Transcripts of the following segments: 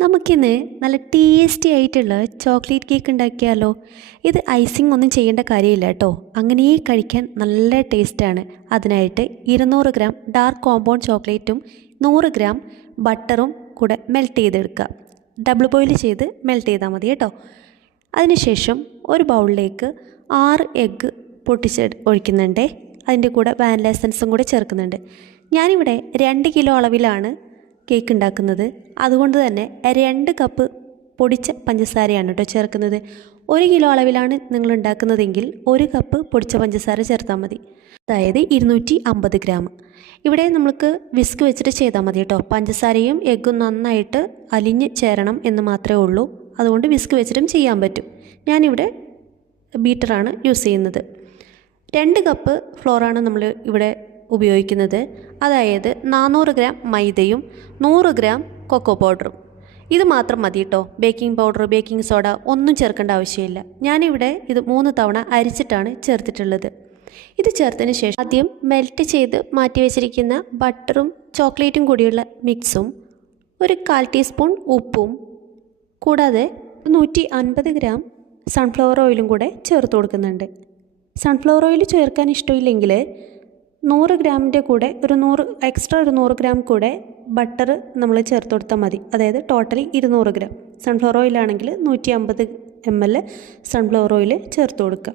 നമുക്കിന്ന് നല്ല ടേസ്റ്റി ആയിട്ടുള്ള ചോക്ലേറ്റ് കേക്ക് ഉണ്ടാക്കിയാലോ. ഇത് ഐസിങ് ഒന്നും ചെയ്യേണ്ട കാര്യമില്ല കേട്ടോ, അങ്ങനെ കഴിക്കാൻ നല്ല ടേസ്റ്റാണ്. അതിനായിട്ട് 200 ഗ്രാം ഡാർക്ക് കോമ്പൗണ്ട് ചോക്ലേറ്റും 100 ഗ്രാം ബട്ടറും കൂടെ മെൽറ്റ് ചെയ്തെടുക്കുക. ഡബിൾ ബോയിൽ ചെയ്ത് മെൽറ്റ് ചെയ്താൽ മതി കേട്ടോ. അതിനുശേഷം ഒരു ബൗളിലേക്ക് 6 എഗ്ഗ് പൊട്ടിച്ച് ഒഴിക്കുന്നുണ്ട്. അതിൻ്റെ കൂടെ വാനില എസൻസും കൂടെ ചേർക്കുന്നുണ്ട്. ഞാനിവിടെ 2 കിലോ അളവിലാണ് കേക്ക് ഉണ്ടാക്കുന്നത്. അതുകൊണ്ട് തന്നെ 2 കപ്പ് പൊടിച്ച പഞ്ചസാരയാണ് കേട്ടോ ചേർക്കുന്നത്. 1 കിലോ അളവിലാണ് നിങ്ങൾ ഉണ്ടാക്കുന്നതെങ്കിൽ 1 കപ്പ് പൊടിച്ച പഞ്ചസാര ചേർത്താൽ മതി. അതായത് 250 ഗ്രാം. ഇവിടെ നമുക്ക് വിസ്ക് വെച്ചിട്ട് ചെയ്താൽ മതി കേട്ടോ. പഞ്ചസാരയും എഗ്ഗും നന്നായിട്ട് അലിഞ്ഞ് ചേരണം എന്ന് മാത്രമേ ഉള്ളൂ. അതുകൊണ്ട് വിസ്ക് വെച്ചിട്ടും ചെയ്യാൻ പറ്റും. ഞാനിവിടെ ബീറ്ററാണ് യൂസ് ചെയ്യുന്നത്. 2 കപ്പ് ഫ്ലോറാണ് നമ്മൾ ഇവിടെ ഉപയോഗിക്കുന്നത്. അതായത് 400 ഗ്രാം മൈദയും 100 ഗ്രാം കൊക്കോ പൗഡറും. ഇത് മാത്രം മതി കേട്ടോ. ബേക്കിംഗ് പൗഡർ, ബേക്കിംഗ് സോഡ ഒന്നും ചേർക്കേണ്ട ആവശ്യമില്ല. ഞാനിവിടെ ഇത് 3 തവണ അരിച്ചിട്ടാണ് ചേർത്തിട്ടുള്ളത്. ഇത് ചേർത്തതിന് ശേഷം ആദ്യം മെൽറ്റ് ചെയ്ത് മാറ്റി വെച്ചിരിക്കുന്ന ബട്ടറും ചോക്ലേറ്റും കൂടിയുള്ള മിക്സും 1/4 ടീസ്പൂൺ ഉപ്പും കൂടാതെ 150 ഗ്രാം സൺഫ്ലവർ ഓയിലും കൂടെ ചേർത്ത് കൊടുക്കുന്നുണ്ട്. സൺഫ്ലവർ ഓയിൽ ചേർക്കാൻ ഇഷ്ടമില്ലെങ്കിൽ 100 ഗ്രാമിൻ്റെ കൂടെ ഒരു 100 ഗ്രാം കൂടെ ബട്ടർ നമ്മൾ ചേർത്ത് കൊടുത്താൽ മതി. അതായത് ടോട്ടലി 200 ഗ്രാം. സൺഫ്ലവർ ഓയിലാണെങ്കിൽ 150 ml സൺഫ്ലവർ ഓയിൽ ചേർത്ത് കൊടുക്കുക.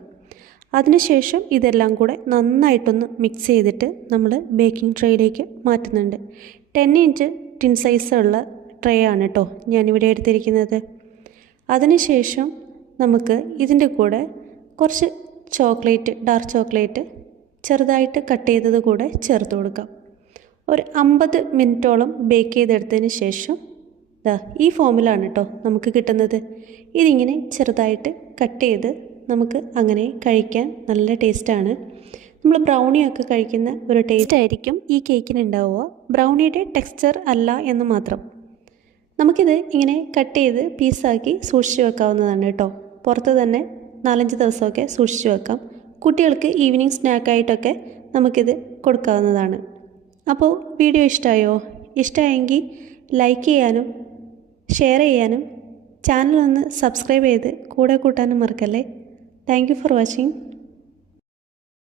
അതിനുശേഷം ഇതെല്ലാം കൂടെ നന്നായിട്ടൊന്ന് മിക്സ് ചെയ്തിട്ട് നമ്മൾ ബേക്കിംഗ് ട്രേയിലേക്ക് മാറ്റുന്നുണ്ട്. 10 ഇഞ്ച് ടിൻ സൈസുള്ള ട്രേ ആണ് കേട്ടോ ഞാനിവിടെ എടുത്തിരിക്കുന്നത്. അതിനുശേഷം നമുക്ക് ഇതിൻ്റെ കൂടെ കുറച്ച് ചോക്ലേറ്റ്, ഡാർക്ക് ചോക്ലേറ്റ് ചെറുതായിട്ട് കട്ട് ചെയ്തത് കൂടെ ചേർത്ത് കൊടുക്കാം. ഒരു 50 മിനിറ്റോളം ബേക്ക് ചെയ്തെടുത്തതിന് ശേഷം ഈ ഫോമിലാണ് കേട്ടോ നമുക്ക് കിട്ടുന്നത്. ഇതിങ്ങനെ ചെറുതായിട്ട് കട്ട് ചെയ്ത് നമുക്ക് അങ്ങനെ കഴിക്കാൻ നല്ല ടേസ്റ്റാണ്. നമ്മൾ ബ്രൗണിയൊക്കെ കഴിക്കുന്ന ഒരു ടേസ്റ്റ് ആയിരിക്കും ഈ കേക്കിന് ഉണ്ടാവുക. ബ്രൗണിയുടെ ടെക്സ്ചർ അല്ല എന്ന് മാത്രം. നമുക്കിത് ഇങ്ങനെ കട്ട് ചെയ്ത് പീസാക്കി സൂക്ഷിച്ച് വെക്കാവുന്നതാണ് കേട്ടോ. പുറത്ത് തന്നെ 4-5 ദിവസമൊക്കെ സൂക്ഷിച്ച് വെക്കാം. കുട്ടികൾക്ക് ഈവനിങ് സ്നാക്കായിട്ടൊക്കെ നമുക്കിത് കൊടുക്കാവുന്നതാണ്. അപ്പോൾ വീഡിയോ ഇഷ്ടമായെങ്കിൽ ലൈക്ക് ചെയ്യാനും ഷെയർ ചെയ്യാനും ചാനൽ ഒന്ന് സബ്സ്ക്രൈബ് ചെയ്ത് കൂടെ കൂട്ടാനും മറക്കല്ലേ. Thank you for watching.